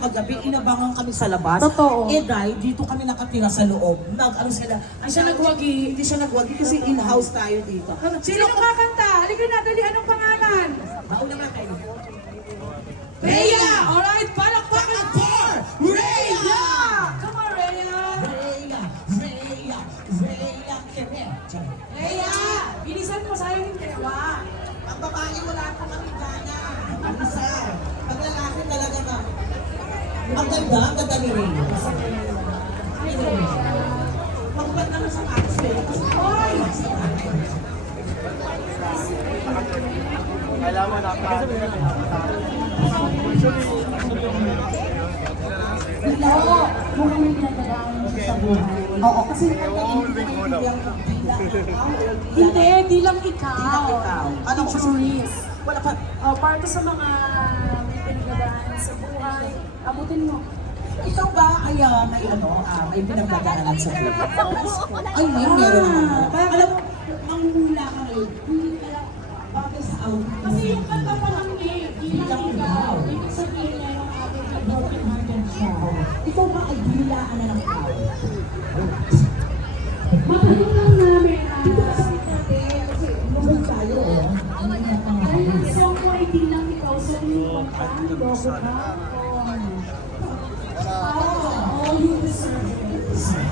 Kagabi, inabangan kami sa labas. Totoo. Eh dahil dito kami nakatira sa loob. Nag-ano sila. Hindi siya nagwagi kasi in-house tayo dito. Sino kakanta? Halika na, dali, anong pangalan? Mauna nga kayo. Rhea! Alright, palakpakan po! Rhea! Come on, Rhea! Rhea Querecha. Rhea! Bilisan mo, sayang yung tewa. Ang babae mo lahat ng kamigana. Ang isa. Pag lalaki talaga na. Ang ganda ni Rhea. Magbat naman sa atas. Hoy! Alam mo na pa. Oo, kung ano yung pinagdadaan mo sa buhay. Oo, kasi Hindi, di lang ikaw. Ano ko Choice. wala pa. Para sa mga may pinagdadaan sa buhay, abutin mo. Ikaw ba ay may pinagdadaanan sa buhay? Ay, meron naman. Alam mo, ang mula ka ngayon, hindi ka lang bagay sa outfit mo. Kasi yung kanta pa lang eh, di lang ikaw. Ibig sabihin niya yung ating broken hearted siya. Ikaw ba ay bilaan na ng tao? Matanong lang namin, Bakit natin? Kasi lumang tayo, ay, yung song mo ay di lang ikaw, so yung kanta, broken heart, all you deserve it.